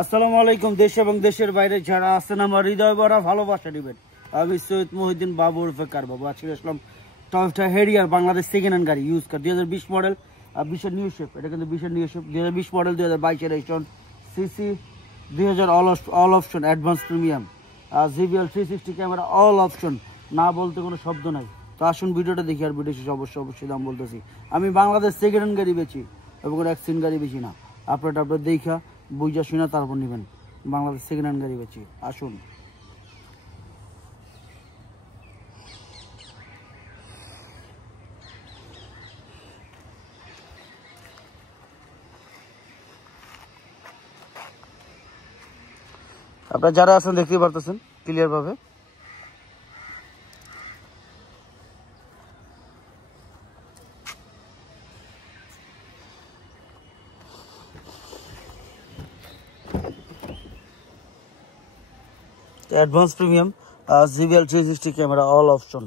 আসসালামু আলাইকুম। দেশ এবং দেশের বাইরে যারা আছেন আমার হৃদয় ভরা ভালোবাসা দিবেন। আমি সৈয়দ মহিউদ্দিন বাবু উরফে কার বাবু। আজকে আসলাম Toyota Harrier Bangladesh second hand গাড়ি use car 2020 model, 20 new shape. এটা কিন্তু 20 new shape, 2020 model, 2022 registration, CC 2000, all option, advance premium, JBL 360 camera, all option, না বলতে কোনো শব্দ নাই। তো আসুন ভিডিওটা দেখি, আর ভিডিও শেষে অবশ্যই দাম বলতেছি। আমি বাংলাদেশ সেকেন্ড হ্যান্ড গাড়ি বেচি এবং অ্যাক্সিডেন্ট গাড়ি বেচি না। আপনার দেখা বুঝা শুনে তারপর নেবেন। বাংলাদেশ সেকেন্ড হ্যান্ড গাড়ি বেচি, আসুন। আপনারা যারা আছেন দেখতে পারতেছেন ক্লিয়ার ভাবে। Advance premium, JBL 360 camera, all option,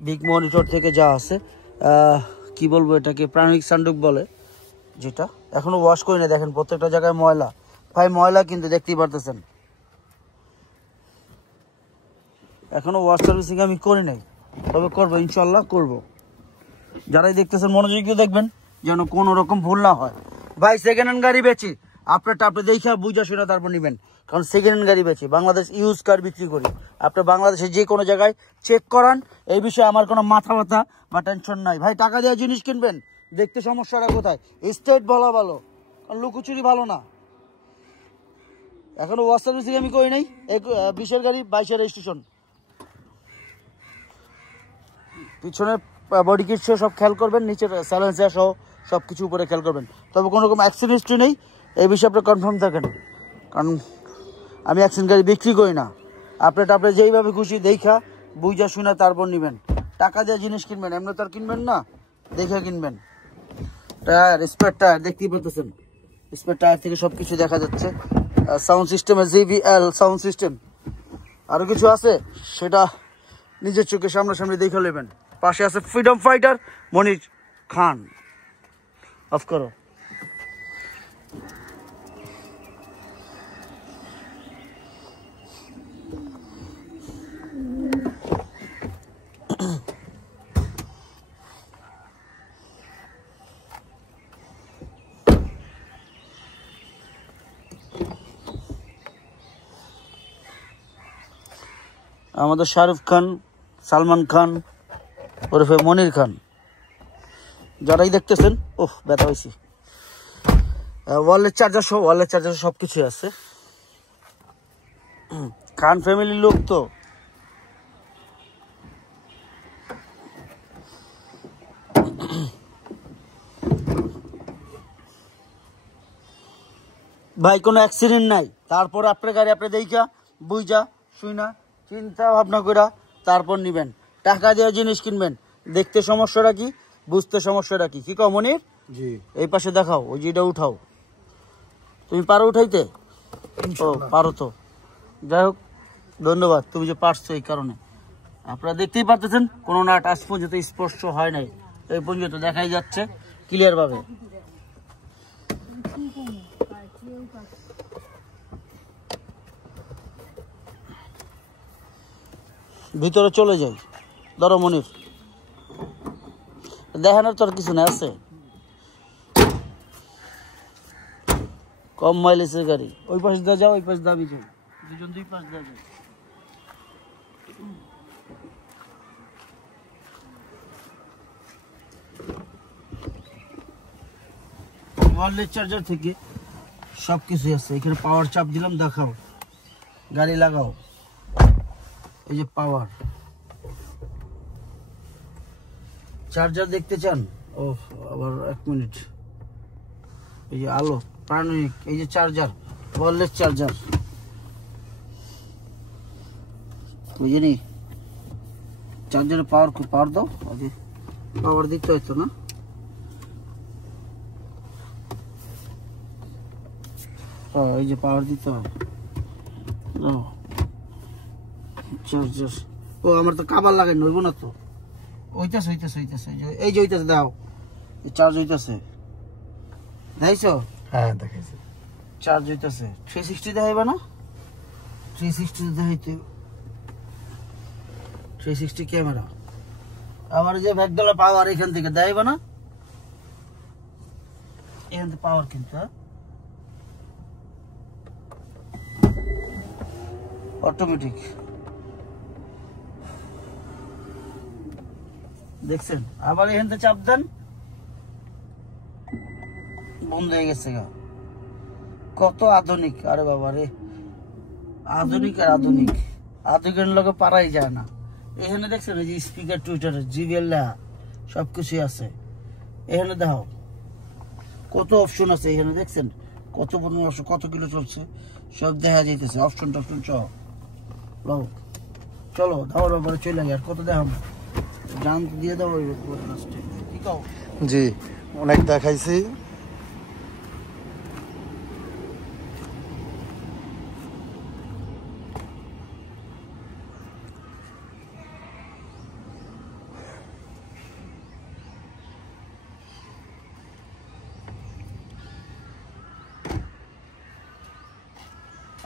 big monitor থেকে যা আছে, কি বলবো এটাকে প্রাণিক সানরুফ বলে, যেটা এখনো ওয়াশ করি না। দেখেন প্রত্যেকটা জায়গায় ময়লা, ভাই ময়লা কিন্তু দেখতেই পারতেছেন। এখনো ওয়াশ সার্ভিসিং আমি করি নাই, তবে করবো ইনশাল্লাহ করব। যারাই দেখতেছেন মনোযোগ দিয়ে দেখবেন যেন কোনো রকম ভুল না হয়। ভাই সেকেন্ড হ্যান্ড গাড়ি বেচি, আপনারটা আপনি দেখা বুঝা শুনে তারপর নেবেন। কারণ সেকেন্ড হ্যান্ড গাড়ি বেচি, বাংলাদেশ ইউজ কার বিক্রি করি। আপনি বাংলাদেশে যে কোনো জায়গায় চেক করান, এই বিষয়ে আমার কোনো মাথা ব্যথা বা টেনশন নাই। ভাই টাকা দেওয়া জিনিস কিনবেন, দেখতে সমস্যাটা কোথায়? স্টেট বলা ভালো, কারণ লুকোচুরি ভালো না। এখনো ওয়াশ সার্ভিসিং আমি করি নাই। 20 গাড়ি, 22 রেজিস্ট্রেশন। পিছনে বডি কিট সব খেয়াল করবেন, নিচের সাইলেন্সার সহ সব কিছু উপরে খেয়াল করবেন। তবে কোনো রকম অ্যাক্সিডেন্ট হিস্ট্রি নেই, এই বিষয়ে আপনি কনফার্ম থাকেন। কারণ আমি অ্যাক্সিডেন্ট গাড়ি বিক্রি করি না। আপনি যেইভাবে খুশি দেখা বুঝা শুনে তারপর নেবেন। টাকা দিয়ে জিনিস কিনবেন, এমনি তো আর কিনবেন না, দেখে কিনবেন। টায়ার, স্পেয়ার টায়ার দেখতেই পাচ্ছেন, স্পেয়ার টায়ার থেকে সব কিছু দেখা যাচ্ছে। সাউন্ড সিস্টেমে জিবিএল সাউন্ড সিস্টেম। আরও কিছু আছে সেটা নিজের চোখে সামনাসামনি দেখে নেবেন। পাশে আছে freedom fighter Monir Khan. Of করো। আমাদের শাহরুখ খান, সালমান খান ওরফে মনির খান, যারাই দেখতেছেন, ওহ ব্যথা হয়েছি। ওয়ালের চার্জার সব কিছু আছে। খান ফ্যামিলির লোক তো। ভাই কোনো অ্যাক্সিডেন্ট নাই, তারপর আপনার গাড়ি আপনি দেখা বুঝা শুইনা চিন্তা ভাবনা করে তারপর নিবেন। টাকা দেওয়া জিনিস কিনবেন, দেখতে সমস্যাটা কি, বুঝতে সমস্যাটা কি। কি কও মনির? জি। এই পাশে দেখাও, ওই যেটা উঠাও। তুমি পারো উঠাইতে? ও পারো তো, যাই হোক ধন্যবাদ, তুমি যে পারছো এই কারণে। আপনারা দেখতেই পারতেছেন কোনো নাট আজ পর্যন্ত স্পর্শ হয় নাই, এই পর্যন্ত দেখাই যাচ্ছে ক্লিয়ার ভাবে। ভিতরে চলে যাই, ধরো মনির, দেখানোর তোর কিছু না আছে। কম মাইলেজের গাড়ি। ওই পাশে দিয়ে যাও, ওই পাশে দাবি যাও, দুজন দুই পাশ দিয়ে যাও। ওয়ারলেস চার্জার থেকে সব কিছু আছে। এখানে পাওয়ার চাপ দিলাম, দেখাও, গাড়ি লাগাও, এই যে পাওয়ার চার্জার দেখতে চান? ও আবার 1 মিনিট, এই যে আলো প্রাণিক, এই যে চার্জার, ওয়ারলেস চার্জার, বুঝিনি? চার্জারে পাওয়ার দাও, আগে পাওয়ার দিতে হইতো না। এই যে পাওয়ার দিতে হয়, চার্জার। ও আমার তো কাবার লাগাই নইব না তো। হইতাছে এই যে হইতাছে, দাও, এই চার্জ হইতাছে, দেখছো? হ্যাঁ দেখাইছে। চার্জ হইতেছে 360 দেখাইবা না 360 দেখাইতে 360 ক্যামেরা আমার যে ব্যাকডালা পাওয়ার এখান থেকে দেখাইবা না এখান থেকে পাওয়ার কিন্তু অটোমেটিক দেখছেন আবার এখান থেকে চাপ দেন বন্ধ হয়ে গেছে গা কত আধুনিক আরে বাবা রে আধুনিক আর আধুনিক আধুনিকের লোকে পারাই যায় না এখানে দেখছেন এই যে স্পিকার টুইটার জিবিএল সবকিছু আছে এখানে দেখো কত অপশন আছে এখানে দেখছেন কত পরিমাণ অপশন কত কিলো চলছে সব দেখা যাইতেছে অপশন টপশন চলো দাও বাবা চলে গেল কত দেখাবো জান দিয়ে দাও লাস্টে কি কও জি অনেক দেখাইছি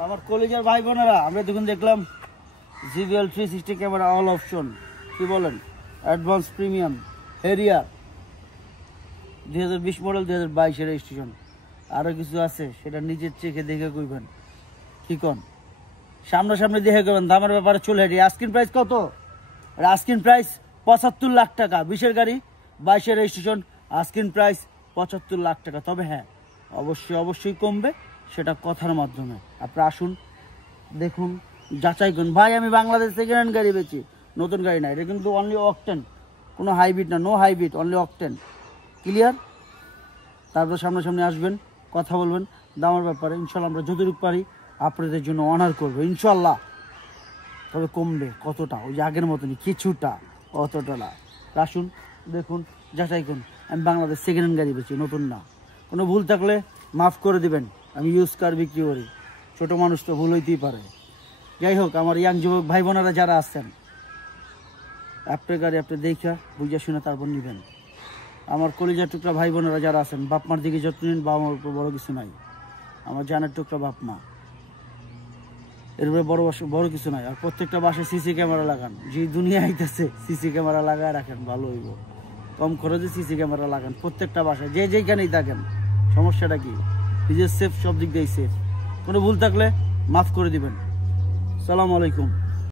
আমার কলেজের ভাই বোনেরা আমরা তখন দেখলাম জিবিএল 360 ক্যামেরা অল অপশন কি বলেন অ্যাডভান্স প্রিমিয়াম হেরিয়ার 2020 মডেল 2022 এর রেজিস্ট্রেশন আরো কিছু আছে সেটা নিজের চেখে দেখে কইবেন কি কোন সামনাসামনি দেখে করবেন দামের ব্যাপারে চলে হেঁটে আস্কিং প্রাইস কত আস্কিং প্রাইস 75 লাখ টাকা 20 এর গাড়ি 22 এর রেজিস্ট্রেশন আস্কিং প্রাইস 75 লাখ টাকা তবে হ্যাঁ অবশ্যই কমবে সেটা কথার মাধ্যমে আপনারা আসুন দেখুন যাচাই করুন ভাই আমি বাংলাদেশ সেকেন্ড হ্যান্ড গাড়ি বেচি নতুন গাড়ি না এটা কিন্তু অনলি অকটেন কোনো হাইব্রিড না no hybrid only octane clear তারপর সামনাসামনি আসবেন কথা বলবেন দামের ব্যাপারে ইনশাল্লাহ আমরা যতটুকু পারি আপনাদের জন্য অনার করবো ইনশাল্লাহ তবে কমবে কতটা ওই যে আগের মতনই কিছুটা অতটা না আসুন দেখুন যাচাই করুন আমি বাংলাদেশ সেকেন্ড হ্যান্ড গাড়ি বেচি নতুন না কোনো ভুল থাকলে মাফ করে দিবেন আমি ইউজ কার বিক্রি করি ছোটো মানুষ তো ভুল হইতেই পারে যাই হোক আমার ইয়াং যুবক ভাই বোনেরা যারা আছেন আপনার গাড়ি আপনি দেখা বুঝে শুনে তারপর নেবেন আমার কলিজার টুকরা ভাই বোনেরা যারা আছেন বাপ মার দিকে যত্ন নিন বাবা মার উপর বড় কিছু নাই আমার জানার টুকরা বাপ মা এরপরে বড় কিছু নাই আর প্রত্যেকটা বাসায় সিসি ক্যামেরা লাগান যে দুনিয়া আইতেছে সিসি ক্যামেরা লাগায় রাখেন ভালো হইব কম খরচে সিসি ক্যামেরা লাগান প্রত্যেকটা বাসায় যে যেইখানেই থাকেন সমস্যাটা কি নিজের সেফ সব দিক দিয়েই সেফ কোনো ভুল থাকলে মাফ করে দিবেন আসসালামু আলাইকুম